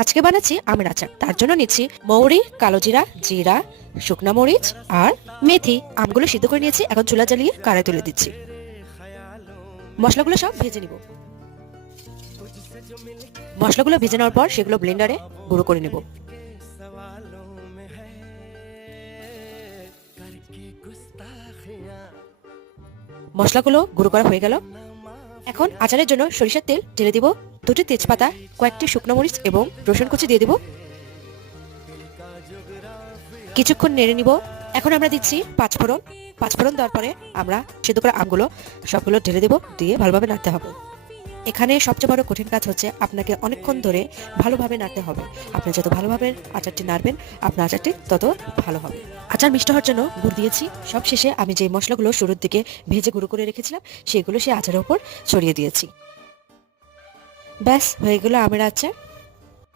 আজকে বানাচ্ছি আমের আচার। তার জন্য নিচ্ছি মৌরি, কালো জিরা, জিরা, শুকনা মরিচ আর মেথি। আমগুলো সিদ্ধ করে নিয়েছি, এখন চুলা জ্বালিয়ে কড়াই তুলে দিচ্ছি। মশলাগুলো সব ভেজে নিব। মশলাগুলো ভেজে নেওয়ার পর সেগুলো ব্লেন্ডারে গুঁড়ো করে নেব। মশলাগুলো গুঁড়ো করা হয়ে গেল। এখন আচারের জন্য সরিষার তেল ঢেলে দিব, দুটি তেজপাতা, কয়েকটি শুকনো মরিচ এবং রসুন কুচি দিয়ে দিব। কিছুক্ষণ নেড়ে নিব। এখন আমরা দিচ্ছি পাঁচফোড়ন। পাঁচফোড়ন দেওয়ার পরে আমরা সেদ্ধ করা আমগুলো সবগুলো ঢেলে দেব, দিয়ে ভালোভাবে নাড়তে হবে। এখানে সবচেয়ে বড় কঠিন কাজ হচ্ছে আপনাকে অনেকক্ষণ ধরে ভালোভাবে নাড়তে হবে। আপনি যত ভালোভাবে আচারটি নাড়বেন, আপনার আচারটি তত ভালো হবে। আচার মিষ্টি হওয়ার জন্য গুড় দিয়েছি। সব শেষে আমি যে মশলাগুলো শুরুর দিকে ভেজে গুঁড়ো করে রেখেছিলাম সেগুলো সেই আচারের উপর ছড়িয়ে দিয়েছি। ব্যাস হয়ে গেল আমের আচার।